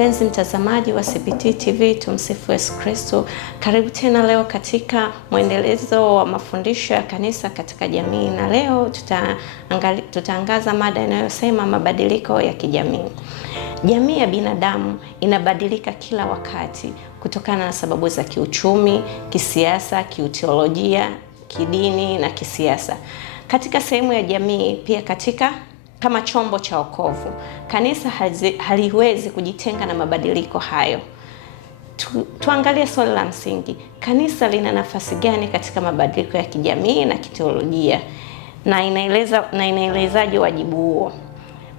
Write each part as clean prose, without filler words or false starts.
Mpenzi mtazamaji wa CBT TV, tumsifu Yesu Kristo. Karibu tena leo katika mwendelezo wa mafundisho ya kanisa katika jamii, na leo tutaangaza mada inayosema mabadiliko ya kijamii. Jamii ya binadamu inabadilika kila wakati kutokana na sababu za kiuchumi, kisiasa, kiuteolojia, kidini na kisiasa. Katika sehemu ya jamii pia kama chombo cha wokovu, kanisa haliwezi kujitenga na mabadiliko hayo. Tuangalie swali la msingi: kanisa lina nafasi gani katika mabadiliko ya kijamii na kiteolojia, na inaelezaje wajibu huo?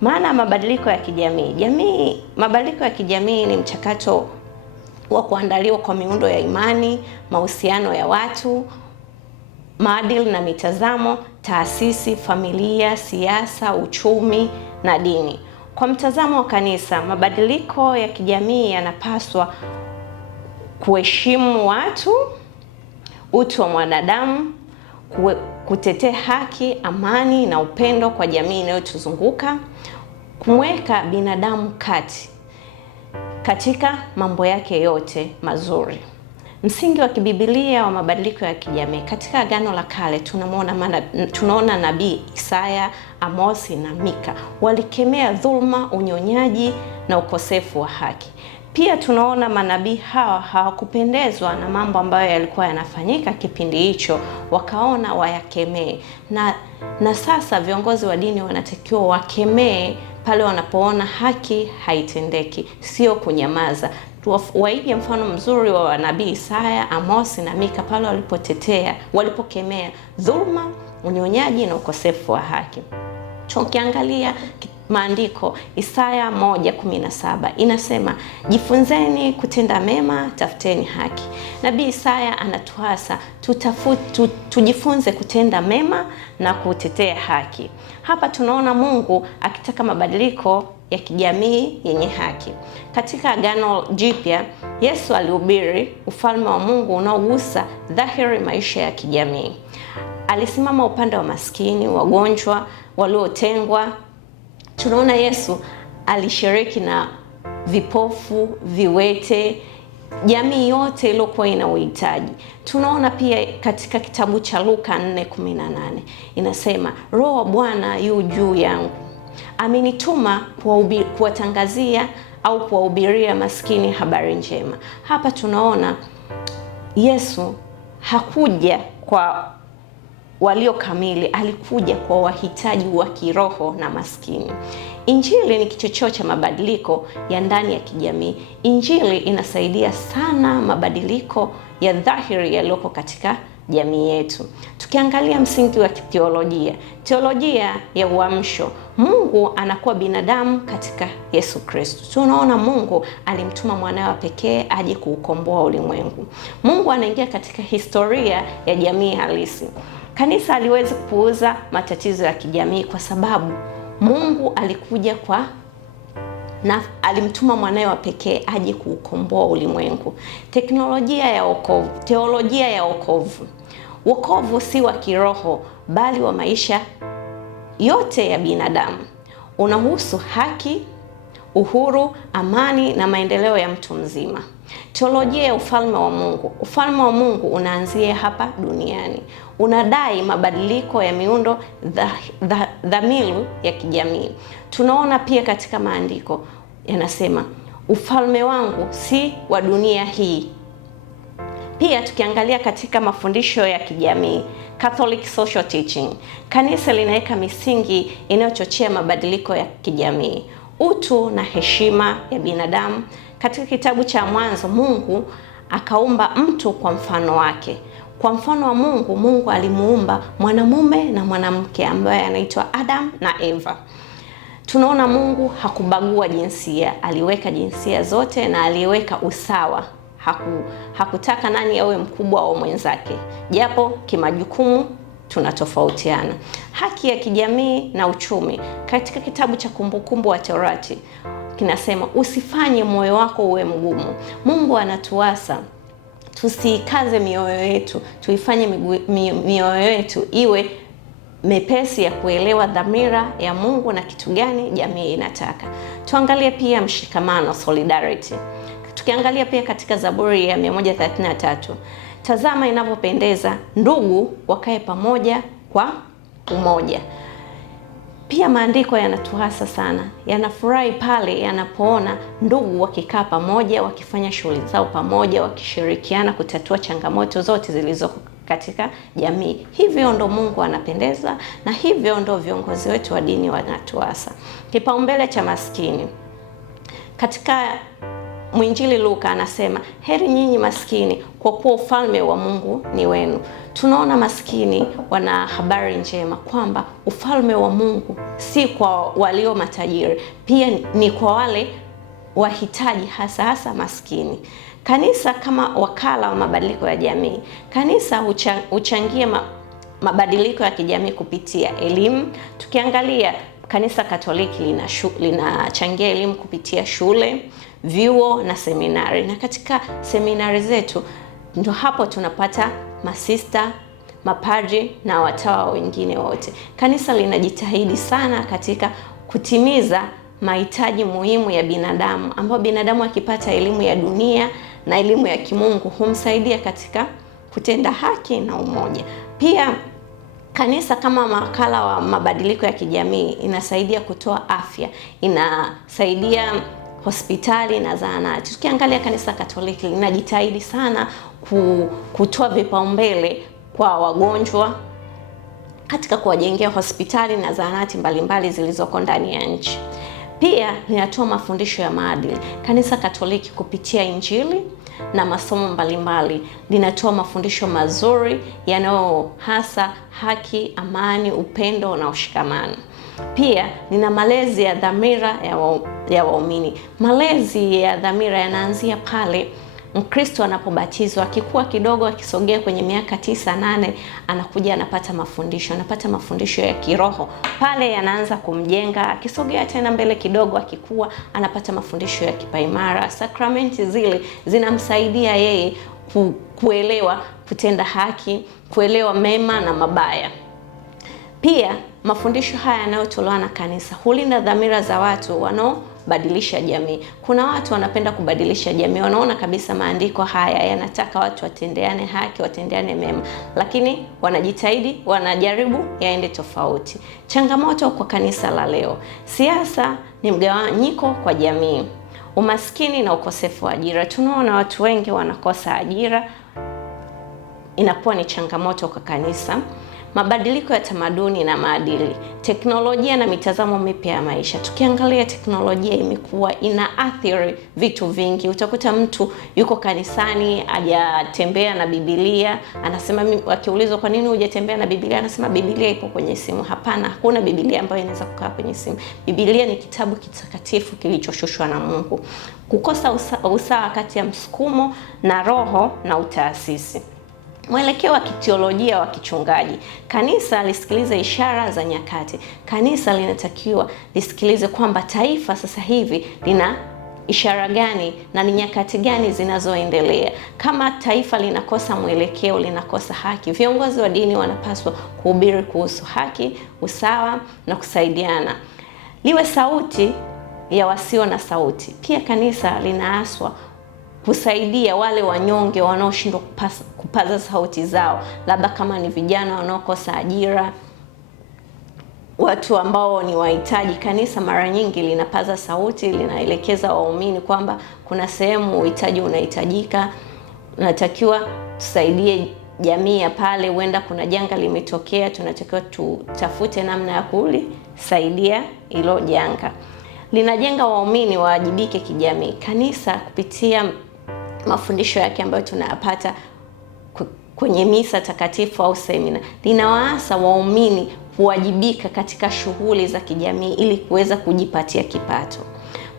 Maana mabadiliko ya kijamii. Mabadiliko ya kijamii ni mchakato wa kuandaliwa kwa miundo ya imani, mahusiano ya watu, maadili na mitazamo, taasisi, familia, siasa, uchumi na dini. Kwa mtazamo wa kanisa, mabadiliko ya kijamii yanapaswa kuheshimu watu, utu wa mwanadamu, kutetea haki, amani na upendo kwa jamii inayotuzunguka, kumweka binadamu katika mambo yake yote mazuri. Msingi wa kibibilia wa mabadiliko ya kijamii. Katika Agano la Kale tunaona nabii Isaya, Amosi na Mika walikemea dhulma, unyonyaji na ukosefu wa haki. Pia tunaona manabii hawa hawakupendezwa na mambo ambayo yalikuwa yanafanyika kipindi hicho, wakaona wayakemee. Na sasa viongozi wa dini wanatakiwa wakemee pale wanapoona haki haitendeki, sio kunyamaza. Waige mfano mzuri wa nabii Isaya, Amosi na Mika pale walipokemea dhulma, unyonyaji na ukosefu wa haki. Tukiangalia maandiko, Isaya 1:17 inasema, jifunzeni kutenda mema, tafuteni haki. Nabii Isaya anatuasa tujifunze kutenda mema na kutetea haki. Hapa tunaona Mungu akitaka mabadiliko ya kijamii yenye haki. Katika Agano Jipya, Yesu alihubiri ufalme wa Mungu unaogusa dhahiri maisha ya kijamii. Alisimama upande wa maskini, wagonjwa, waliotengwa. Tunaona Yesu alishiriki na vipofu, viwete, jamii yote iliyokuwa ina uhitaji. Tunaona pia katika kitabu cha Luka 4:18 inasema, Roho wa Bwana yu juu yangu, amenituma kuwatangazia au kuwahubiria maskini habari njema. Hapa tunaona Yesu hakuja kwa walio kamili, alikuja kwa wahitaji wa kiroho na maskini. Injili ni kichocheo cha mabadiliko ya ndani ya kijamii. Injili inasaidia sana mabadiliko ya dhahiri yaliyoko katika jamii yetu. Tukiangalia msingi wa teolojia ya uamsho, Mungu anakuwa binadamu katika Yesu Kristo. Tunaona Mungu alimtuma mwanawe pekee aje kuukomboa ulimwengu. Mungu anaingia katika historia ya jamii halisi. Kanisa haliwezi kupuuza matatizo ya kijamii kwa sababu Mungu alikuja na alimtuma mwanawe pekee aje kuukomboa ulimwengu. Teolojia ya wokovu. Wokovu si wa kiroho bali wa maisha yote ya binadamu. Unahusu haki, uhuru, amani na maendeleo ya mtu mzima. Teolojia ya ufalme wa Mungu. Ufalme wa Mungu unaanzia hapa duniani. Unadai mabadiliko ya miundo dhamili ya kijamii. Tunaona pia katika maandiko yanasema, ufalme wangu si wa dunia hii. Pia tukiangalia katika mafundisho ya kijamii, Catholic Social Teaching, kanisa linaweka misingi inayochochea mabadiliko ya kijamii, utu na heshima ya binadamu. Katika kitabu cha Mwanzo, Mungu akaumba mtu kwa mfano wake. Kwa mfano wa Mungu, Mungu alimuumba mwanamume na mwanamke ambaye anaitwa Adam na Eva. Tunaona Mungu hakubagua jinsia, aliweka jinsia zote na aliweka usawa. Hakutaka nani awe mkubwa au mwenzake, japo kimajukumu tunatofautiana. Haki ya kijamii na uchumi. Katika kitabu cha Kumbukumbu wa Torati kinasema, usifanye moyo wako uwe mgumu. Mungu anatuasa tusikaze mioyo yetu, tuifanye mioyo yetu iwe mepesi ya kuelewa dhamira ya Mungu na kitu gani jamii inataka. Tuangalie pia mshikamano, solidarity. Tukiangalia pia katika Zaburi ya 133, tazama inavyopendeza ndugu wakae pamoja kwa umoja. Pia maandiko yanatuhasa sana, yanafurahi pale yanapoona ndugu wakikaa pamoja, wakifanya shughuli zao pamoja, wakishirikiana kutatua changamoto zote zilizo katika jamii. Hivyo ndo Mungu anapendeza na hivyo ndo viongozi wetu wa dini wanatuasa. Kipaumbele cha maskini. Katika Mwinjili Luka anasema, heri nyinyi maskini kwa kuwa ufalme wa Mungu ni wenu. Tunaona maskini wana habari njema kwamba ufalme wa Mungu si kwa walio matajiri, pia ni kwa wale wahitaji, hasa maskini. Kanisa kama wakala wa mabadiliko ya jamii. Kanisa huchangia mabadiliko ya kijamii kupitia elimu. Tukiangalia Kanisa Katoliki linachangia elimu kupitia shule, vyuo na seminari. Na katika seminari zetu ndio hapo tunapata masista, mapadri na watawa wengine wote. Kanisa linajitahidi sana katika kutimiza mahitaji muhimu ya binadamu, ambapo binadamu akipata elimu ya dunia na elimu ya kimungu humsaidia katika kutenda haki na umoja. Pia kanisa kama makala wa mabadiliko ya kijamii inasaidia kutoa afya, inasaidia hospitali na zahanati. Tukiangalia Kanisa Katoliki linajitahidi sana kutoa vipaumbele kwa wagonjwa katika kuwajengea hospitali na zahanati mbalimbali zilizoko ndani ya nchi. Pia linatoa mafundisho ya maadili. Kanisa Katoliki kupitia Injili na masomo mbalimbali linatoa mafundisho mazuri yanayohasa haki, amani, upendo na ushikamano. Pia lina malezi ya dhamira ya waumini. Malezi ya dhamira yanaanzia pale Mkristo anapobatizwa, akikuwa kidogo, akisogea kwenye miaka 9-8, anakuja anapata mafundisho ya kiroho. Pale yanaanza kumjenga, akisogea tena mbele kidogo, akikuwa anapata mafundisho ya kipaimara. Sakramenti zile zinamsaidia yeye kuelewa kutenda haki, kuelewa mema na mabaya. Pia mafundisho haya yanayotolewa na kanisa hulinda dhamira za watu wanaobadilisha jamii. Kuna watu wanapenda kubadilisha jamii, wanaona kabisa maandiko haya yanataka watu watendeane haki, watendeane mema, lakini wanajitahidi, wanajaribu yaende tofauti. Changamoto kwa kanisa la leo. Siasa ni mgawanyiko kwa jamii. Umaskini na ukosefu wa ajira. Tunaona watu wengi wanakosa ajira, inakuwa ni changamoto kwa kanisa. Mabadiliko ya tamaduni na maadili, teknolojia na mitazamo mipya ya maisha. Tukiangalia teknolojia imekuwa inaathiri vitu vingi. Utakuta mtu yuko kanisani hajatembea na Biblia, anasema, wakiulizwa kwa nini hujatembea na Biblia, anasema Biblia ipo kwenye simu. Hapana, hakuna Biblia ambayo inaweza kukaa kwenye simu. Biblia ni kitabu kitakatifu kilichoshushwa na Mungu. Kukosa usawa kati ya msukumo na roho na utaasisi. Mwelekeo wa kiteolojia wa kichungaji. Kanisa lisikilize ishara za nyakati. Kanisa linatakiwa lisikilize kwamba taifa sasa hivi lina ishara gani na ni nyakati gani zinazoendelea. Kama taifa linakosa mwelekeo, linakosa haki, viongozi wa dini wanapaswa kuhubiri kuhusu haki, usawa na kusaidiana. Liwe sauti ya wasio na sauti. Pia kanisa linaaswa kusaidia wale wanyonge wanaoshindwa kupaza sauti zao, labda kama ni vijana wanaokosa ajira, watu ambao ni wahitaji. Kanisa mara nyingi linapaza sauti, linaelekeza waumini kwamba kuna sehemu uhitaji unahitajika, natakiwa tusaidie jamii ya pale, huenda kuna janga limetokea, tunatakiwa tutafute namna ya kulisaidia hilo janga. Linajenga waumini waajibike kijamii. Kanisa kupitia mafundisho yake ambayo tunayapata kwenye misa takatifu au semina, linawaasa waumini kuwajibika katika shughuli za kijamii ili kuweza kujipatia kipato.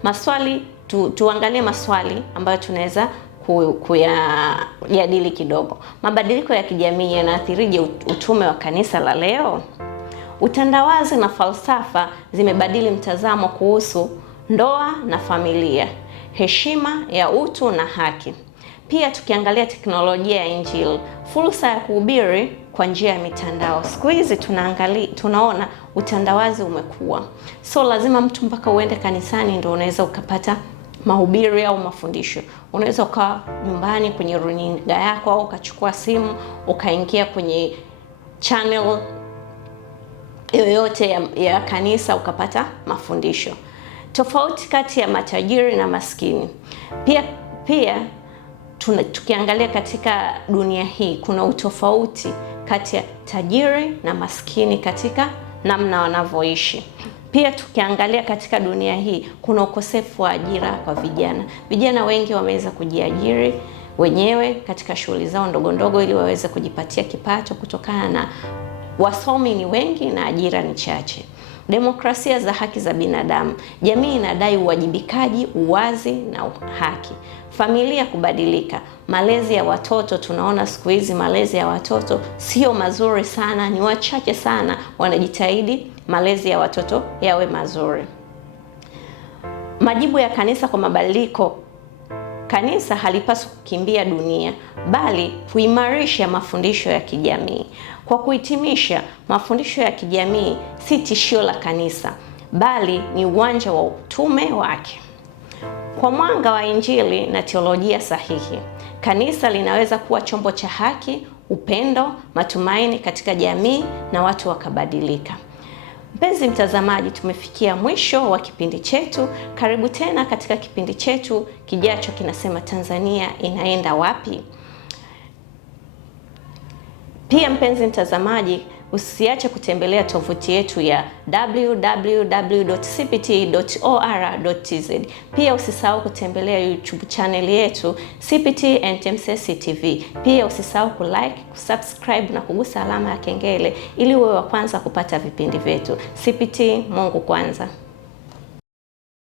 Maswali, tuangalie maswali ambayo tunaweza kuyajadili kidogo. Mabadiliko ya kijamii yanaathirije utume wa kanisa la leo? Utandawazi na falsafa zimebadili mtazamo kuhusu ndoa na familia, heshima ya utu na haki. Pia tukiangalia teknolojia ya Injili, fursa ya kuhubiri kwa njia ya mitandao. Siku hizi tunaona utandawazi umekuwa, so lazima mtu mpaka uende kanisani ndio unaweza ukapata mahubiri au mafundisho. Unaweza ukawa nyumbani kwenye runinga yako au ukachukua simu ukaingia kwenye channel yoyote ya kanisa ukapata mafundisho. Tofauti kati ya matajiri na maskini. Pia tukiangalia katika dunia hii kuna utofauti kati ya tajiri na maskini katika namna wanavyoishi. Pia tukiangalia katika dunia hii kuna ukosefu wa ajira kwa vijana. Vijana wengi wameweza kujiajiri wenyewe katika shughuli zao ndogo ndogo ili waweze kujipatia kipato kutokana na wasomi ni wengi na ajira ni chache. Demokrasia za haki za binadamu. Jamii inadai uwajibikaji, uwazi na haki. Familia kubadilika. Malezi ya watoto, tunaona siku hizi malezi ya watoto sio mazuri sana, ni wachache sana wanajitahidi malezi ya watoto yawe mazuri. Majibu ya kanisa kwa mabadiliko. Kanisa halipaswi kukimbia dunia, bali kuimarisha mafundisho ya kijamii. Kwa kuhitimisha, mafundisho ya kijamii si tishio la kanisa, bali ni uwanja wa utume wake. Kwa mwanga wa Injili na teolojia sahihi, kanisa linaweza kuwa chombo cha haki, upendo, matumaini katika jamii na watu wakabadilika. Mpenzi mtazamaji, tumefikia mwisho wa kipindi chetu. Karibu tena katika kipindi chetu kijacho kinasema Tanzania inaenda wapi? Pia mpenzi mtazamaji, usiache kutembelea tovuti yetu ya www.cpt.or.tz. Pia usisahau kutembelea YouTube channel yetu CPT NTMC TV. Pia usisahau kulike, kusubscribe na kugusa alama ya kengele ili uwe wa kwanza kupata vipindi vyetu. CPT, Mungu kwanza.